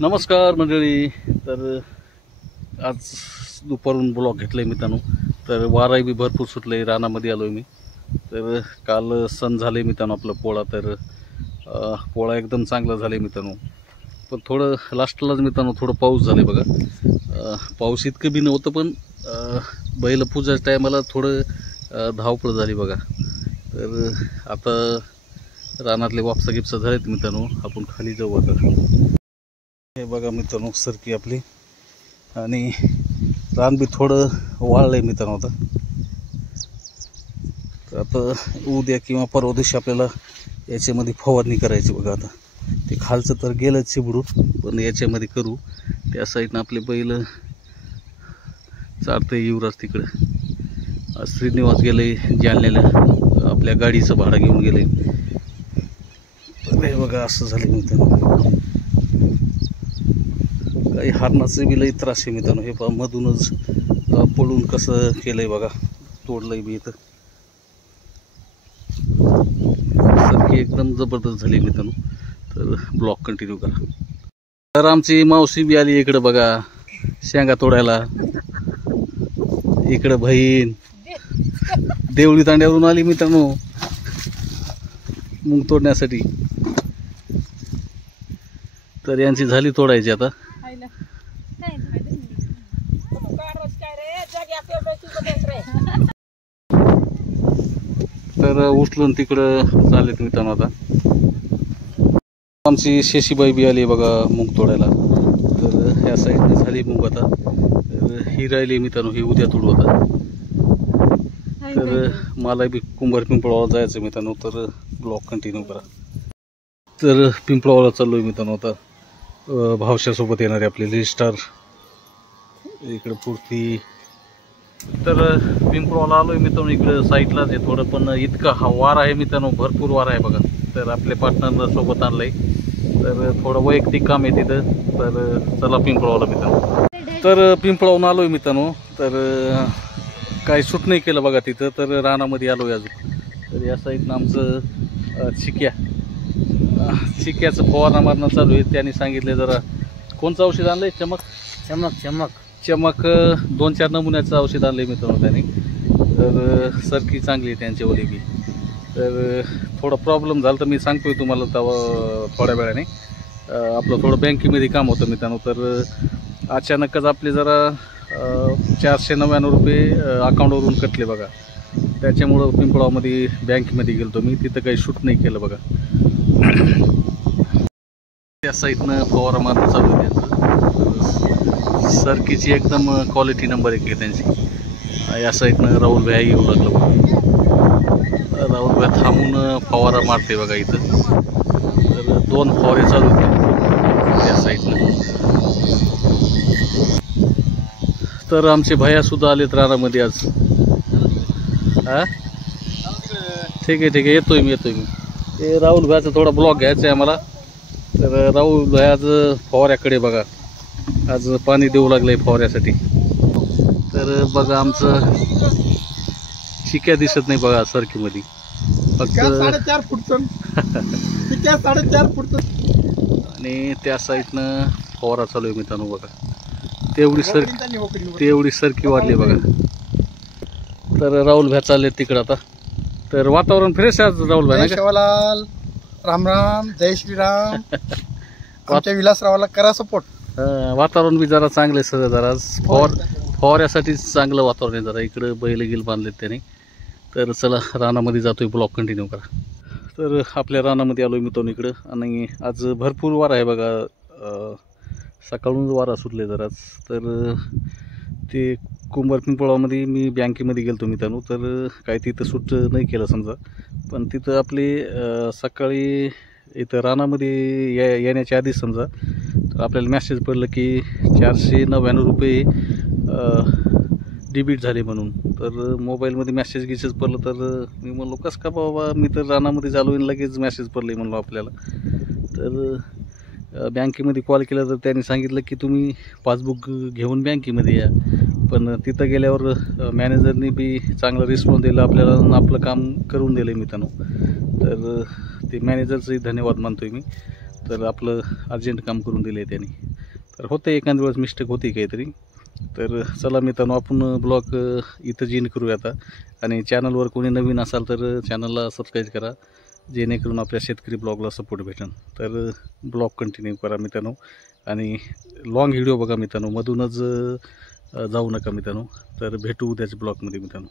नमस्कार मंडळी. तर आज दुपारून ब्लॉग घेतलाय मित्रांनो. तर वाराही बी भरपूर सुटले, रानामध्ये आलोय मी. तर काल सण झाले मित्रांनो आपलं पोळा. तर पोळा एकदम चांगला झाले मित्रांनो. पण थोडं लास्टलाच मित्रांनो थोडं पाऊस झाले बघा. पाऊस इतकं बी नव्हतं, पण बैल पूजाच्या टायमाला थोडं धावपळ झाली बघा. तर आता रानातले वापसा गिपसा झालेत मित्रांनो. आपण खाली जाऊ आता. हे बघा मित्रांनो सरकी आपली, आणि रान बी थोडं वाळलंय मित्रांनो. तर आता उद्या किंवा परवा दिवशी आपल्याला याच्यामध्ये फवारणी करायची बघा. आता ते खालचं तर गेलं चिबडून, पण याच्यामध्ये करू. त्या साईडनं आपले बैल चालतंय. युवराज तिकडं, श्रीनिवास गेले जालन्याला, आपल्या गाडीचं भाडं घेऊन गेले. तर हे बघा असं झालं मित्रांनो. काही हरणाचं बी लई त्रास आहे मित्रांनो. हे पहा मधूनच पळून कसं केलंय बघा, तोडलंय बी इथं. सरकी एकदम जबरदस्त झाली मित्रांनो. तर ब्लॉग कंटिन्यू करा. तर आमची मावशी बी आली इकडं बघा, शेंगा तोडायला. इकडं बहीण देवळी तांड्यावरून आली मित्रांनो मूग तोडण्यासाठी. तर यांची झाली तोडायची आता. तर उचलून तिकडं चाललेत मित्रांनो. आता आमची शेशीबाई बी आली बघा मूग तोडायला. तर ह्या साईडने झाली मूग आता. तर ही राहिली मित्रांनो, ही उद्या तोडू आता. तर मला बी कुंभार पिंपळाला जायचं मित्रांनो. तर ब्लॉग कंटिन्यू करा. तर पिंपळाला चाललोय मित्रांनो आता. भावशासोबत येणारे आपले लिस्टार इकडं पुरती. तर पिंपळाला आलोय मित्रांनो. इकडं साईडलाच आहे थोडं, पण इतका वार आहे मित्रांनो, भरपूर वार आहे बघा. तर आपल्या पार्टनरला सोबत आणलंय. तर थोडं वैयक्तिक काम आहे तिथं. तर चला पिंपळाला मित्रांनो. तर पिंपळावून आलोय मित्रांनो. तर काही सूट नाही केलं बघा तिथं. तर रानामध्ये आलोय अजून. तर या साईडनं आमचं चिक्याचं फवारणा मारणं चालू आहे. त्यांनी सांगितले जरा कोणचं औषध आणलंय, चमक 2-4 नमुन्याचं औषध आणलंय मित्रांनो त्यांनी. तर सरकी चांगली आहे त्यांच्यावरी बी. तर थोडा प्रॉब्लेम झाला तर मी सांगतोय तुम्हाला थोड्या वेळाने. आपलं थोडं बँकेमध्ये काम होतं मित्रांनो. तर अचानकच आपले जरा 499 रुपये अकाउंटवरून कटले बघा. त्याच्यामुळं पिंपळामध्ये बँकेमध्ये गेलो मी. तिथं काही शूट नाही केलं बघा. त्या साईडनं फवारा मारणं चालू आहे त्यांचं. सरकीची एकदम क्वालिटी नंबर 1 आहे त्यांची. या साईडनं राहुल भाई येऊ लागलं बघा. राहुल भाई थांबून फवारा मारते बघा इथं. तर 2 फवारे चालू आहेत त्या साईडनं. तर आमचे भैया सुद्धा आलेत रानामध्ये आज. ठीक आहे येतोय मी. ते राहुल भाईचा थोडा ब्लॉग घ्यायचा आहे आम्हाला. तर राहुल भाई आज फवाऱ्याकडे बघा, आज पाणी देऊ लागलंय फवाऱ्यासाठी. तर बघा आमचं चिक्या दिसत नाही बघा सरकीमध्ये, फक्त 4.5 फूटचं 4.5 फूटचं. आणि त्या साईडनं फवारा चालू आहे मित्रांनो बघा. तेवढी सरकी वाढली बघा. तर राहुल भाई चालले तिकडं आता. तर वातावरण फ्रेश आहे आज राहुल भाई. शिवलाल राम राम, जय श्रीराम. आमच्या विलासरावाला करा सपोर्ट. वातावरण बी जरा चांगलं आहे सगळं. जरा फवाऱ्यासाठी चांगलं वातावरण आहे जरा. इकडं बैल बांधलेत त्याने. तर चला रानामध्ये जातोय, ब्लॉग कंटिन्यू करा. तर आपल्या रानामध्ये आलोय मित्रांनो इकडं. आणि आज भरपूर वारा आहे बघा. सकाळून वारा सुटले जराच. तर ते कुंभार पिंपळामध्ये मी बँकेमध्ये गेलतो मित्रांनो. तर काही तिथं सूट नाही केलं समजा. पण तिथं आपली सकाळी इथं रानामध्ये येण्याच्या आधीच समजा तर आपल्याला मॅसेज पडलं की 499 रुपये डिबिट झाले म्हणून. तर मोबाईलमध्ये मॅसेज पडलं. तर मी म्हणलो कसं का बाबा, मी तर रानामध्ये झालो आणि लगेच मॅसेज पडलं म्हणलो आपल्याला. तर बँकेमध्ये कॉल केला तर त्यांनी सांगितलं की तुम्ही पासबुक घेऊन बँकेमध्ये या. पण तिथं गेल्यावर मॅनेजरनी बी चांगला रिस्पॉन्स दिला आपल्याला आणि आपलं काम करून दिलं मित्रांनो. तर ते मॅनेजरचंही धन्यवाद मानतोय मी. तर आपलं अर्जंट काम करून दिलं आहे त्यांनी. तर होते एखाद्या वेळेस मिस्टेक होती काहीतरी. तर चला मित्रांनो, आपण ब्लॉग इथं जीन करूया आता. आणि चॅनलवर कोणी नवीन असाल तर चॅनलला सबस्क्राईब करा, जेणेकरून आपल्या शेतकरी ब्लॉगला सपोर्ट भेटेल. तर ब्लॉग कंटिन्यू करा मित्रांनो, आणि लॉंग व्हिडिओ बघा मित्रांनो, मधूनच जाऊ नका मित्रांनो. तर भेटू उद्याच्या ब्लॉगमध्ये मित्रांनो.